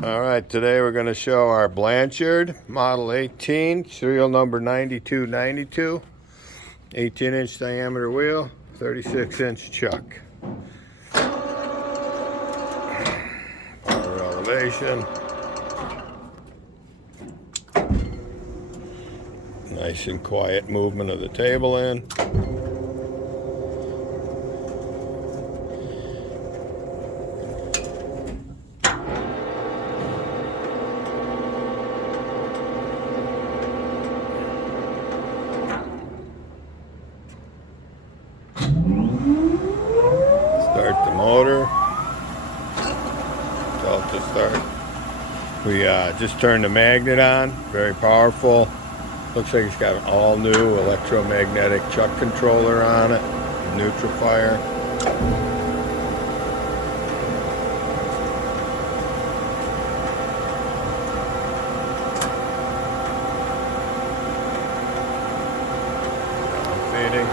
All right, today we're going to show our Blanchard Model 18, serial number 9292, 18-inch diameter wheel, 36-inch chuck. Power elevation. Nice and quiet movement of the table in. Start the motor. Tell it to start. We just turned the magnet on. Very powerful. Looks like it's got an all-new electromagnetic chuck controller on it. Neutrifier. Feeding.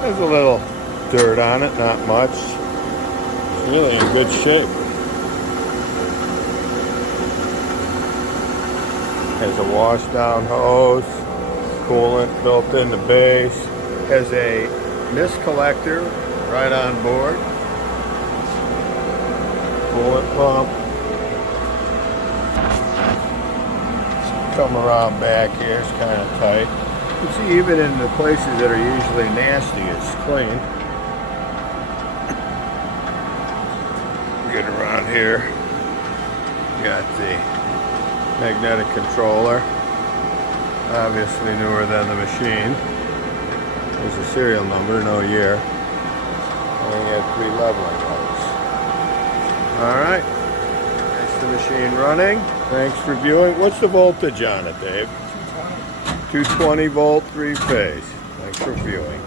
There's a little dirt on it, not much. It's really in good shape. Has a wash down hose, coolant built in the base. Has a mist collector right on board. Coolant pump. Come around back here, it's kind of tight. You can see even in the places that are usually nasty, it's clean. Get around here. Got the magnetic controller. Obviously newer than the machine. There's a serial number, no year. And we have 3 leveling levels. Alright. That's the machine running. Thanks for viewing. What's the voltage on it, Dave? 220 volt, 3 phase. Thanks for viewing.